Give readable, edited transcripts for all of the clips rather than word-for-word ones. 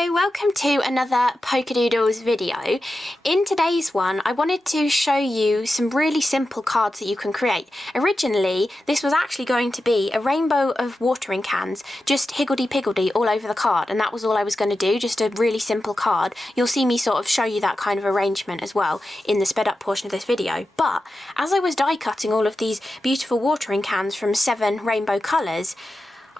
Hello, welcome to another Polkadoodles video. In today's one, I wanted to show you some really simple cards that you can create. Originally, this was actually going to be a rainbow of watering cans, just higgledy-piggledy all over the card, and that was all I was going to do, just a really simple card. You'll see me sort of show you that kind of arrangement as well in the sped up portion of this video. But as I was die cutting all of these beautiful watering cans from 7 rainbow colours,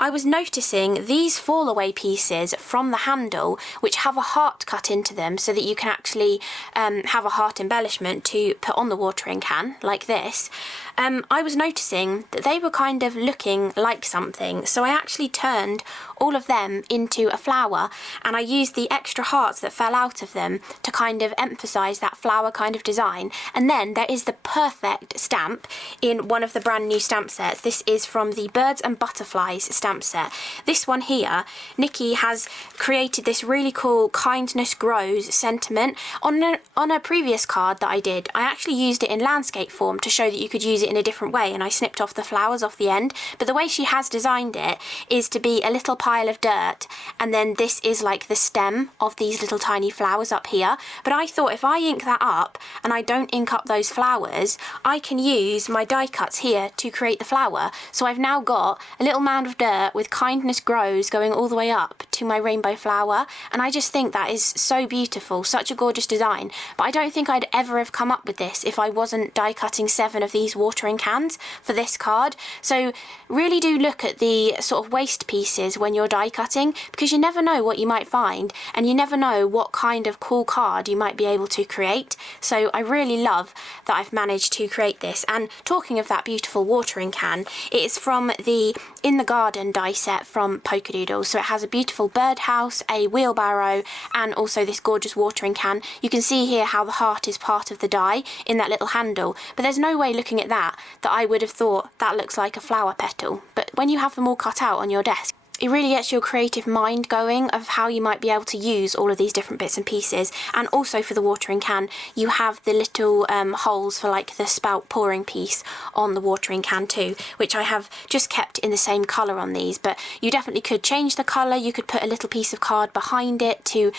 I was noticing these fall away pieces from the handle which have a heart cut into them so that you can actually have a heart embellishment to put on the watering can like this. I was noticing that they were kind of looking like something, so I actually turned all of them into a flower, and I used the extra hearts that fell out of them to kind of emphasise that flower kind of design. And then there is the perfect stamp in one of the brand new stamp sets. This is from the Birds and Butterflies stamp set. This one here, Nikki has created this really cool kindness grows sentiment. On a previous card that I did, I actually used it in landscape form to show that you could use it in a different way, and I snipped off the flowers off the end. But the way she has designed it is to be a little pile of dirt, and then this is like the stem of these little tiny flowers up here. But I thought if I ink that up and I don't ink up those flowers, I can use my die cuts here to create the flower. So I've now got a little mound of dirt with kindness grows going all the way up to my rainbow flower, and I just think that is so beautiful, such a gorgeous design. But I don't think I'd ever have come up with this if I wasn't die cutting 7 of these watering cans for this card. So really do look at the sort of waste pieces when you're die cutting, because you never know what you might find, and you never know what kind of cool card you might be able to create. So I really love that I've managed to create this. And talking of that beautiful watering can, it is from the In the Garden die set from Polkadoodles. So it has a beautiful birdhouse, a wheelbarrow, and also this gorgeous watering can. You can see here how the heart is part of the die in that little handle, but there's no way looking at that I would have thought that looks like a flower petal. But when you have them all cut out on your desk, it really gets your creative mind going of how you might be able to use all of these different bits and pieces. And also for the watering can, you have the little holes for like the spout pouring piece on the watering can too, which I have just kept in the same colour on these. But you definitely could change the colour. You could put a little piece of card behind it to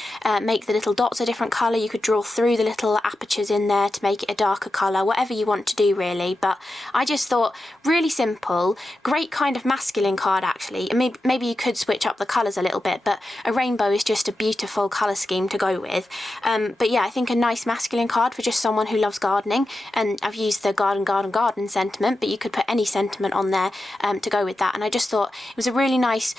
make the little dots a different colour. You could draw through the little apertures in there to make it a darker colour, whatever you want to do really. But I just thought really simple, great kind of masculine card actually. And maybe you could switch up the colours a little bit, but a rainbow is just a beautiful colour scheme to go with. But yeah, I think a nice masculine card for just someone who loves gardening. And I've used the garden sentiment, but you could put any sentiment on there to go with that. And I just thought it was a really nice,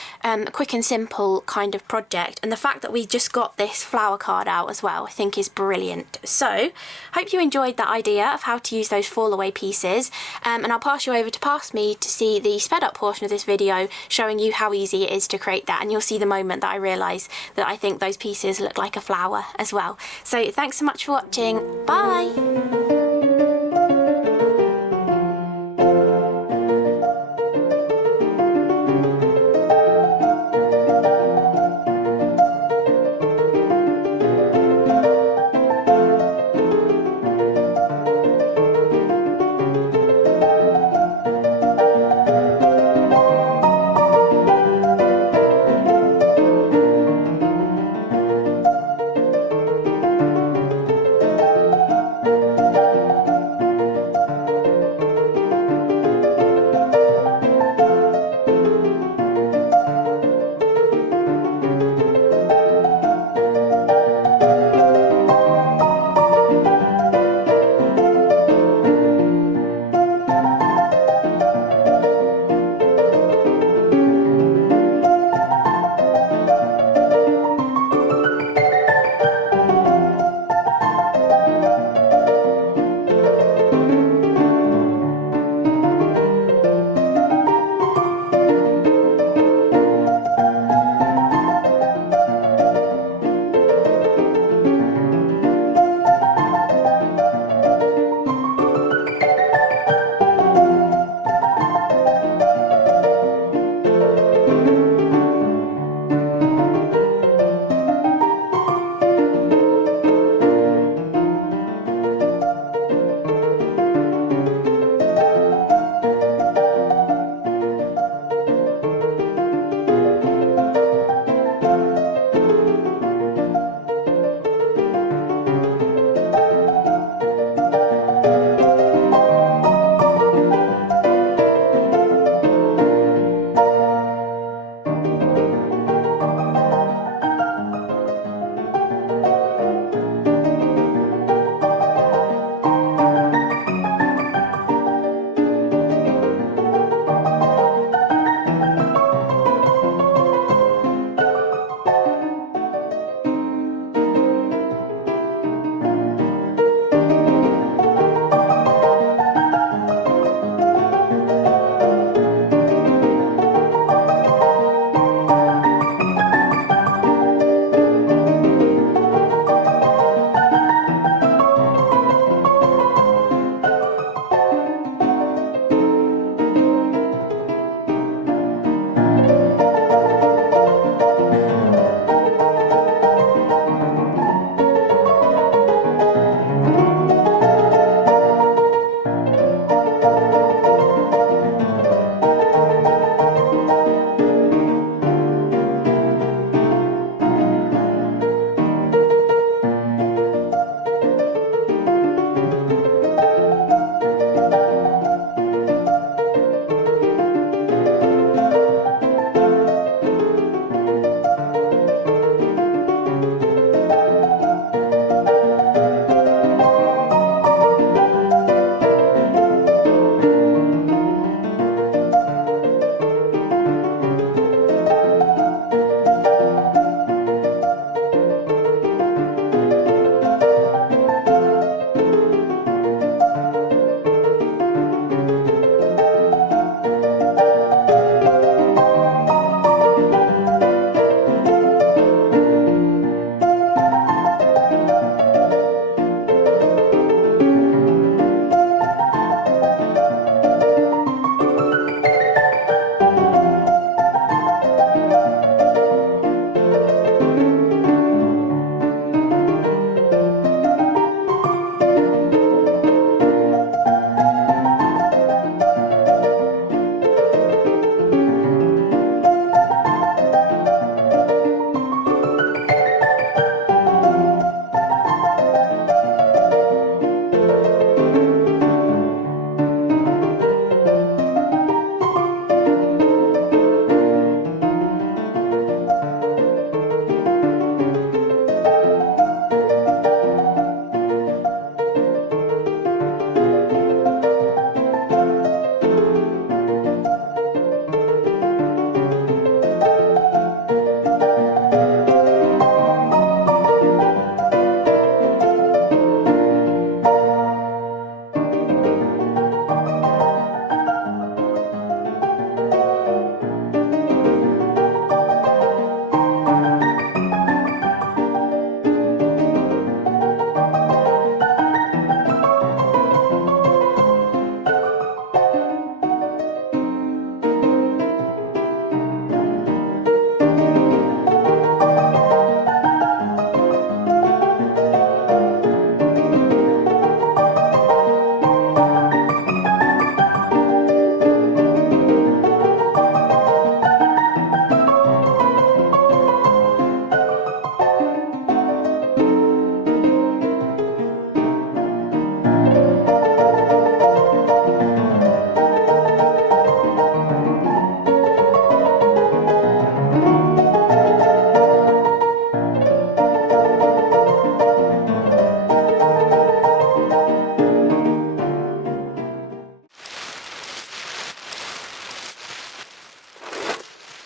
quick and simple kind of project. And the fact that we just got this flower card out as well, I think is brilliant. So, hope you enjoyed that idea of how to use those fall away pieces. And I'll pass you over to Past Me to see the sped up portion of this video showing you how easy it is to create that, and you'll see the moment that I realise that I think those pieces look like a flower as well. So thanks so much for watching. Bye!